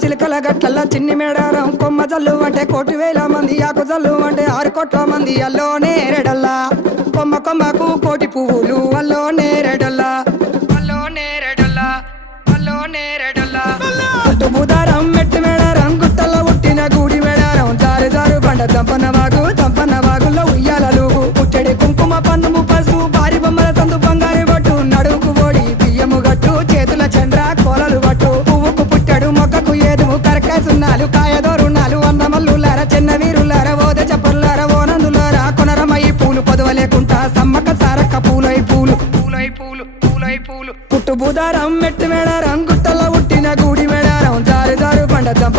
సిలికల గట్ల చిన్ని మేడారం కొమ్మ జల్లు అంటే 1,000,000 మంది ఆకు జల్లు అంటే 6 కోట్ల మంది అల్లో నేరెడల్లా కొమ్మ కొమ్మకు 1,000,000 పువ్వులు అల్లో నేరెడల్లా అల్లో నేరెడల్లా అల్లో నేరెడల్లా పుట్టు బుధారం మెట్టు మేడారం గుట్టల్లో పుట్టిన గూడి మేడారం జారు జారు బండ చంపన వాగుల్లో ఉయ్యాలలు పుట్టడి కుంకుమ పన్నుము పసు భారీ బొమ్మల సందు బంగారు బట్టు నడువుకు ఓడి బియ్యము గట్టు చేతుల చంద్ర కోలలు పట్టు పువ్వుకు పుట్టడు మొక్కకు ఏదుము కరకాయ సున్నాలు కాయదోరున్నాలు అన్నమల్లులార చిన్న వీరులార ఓద చప్పర్లార ఓనందులార కొనరమయ్యి పూలు పొదవలేకుంటా సమ్మక్క సారక్క పూలై పూలు పుట్టు బుధారం మెట్టు మేడారం గుట్టల్లో పుట్టిన గూడి మేడారం జారు జారు బండ చంప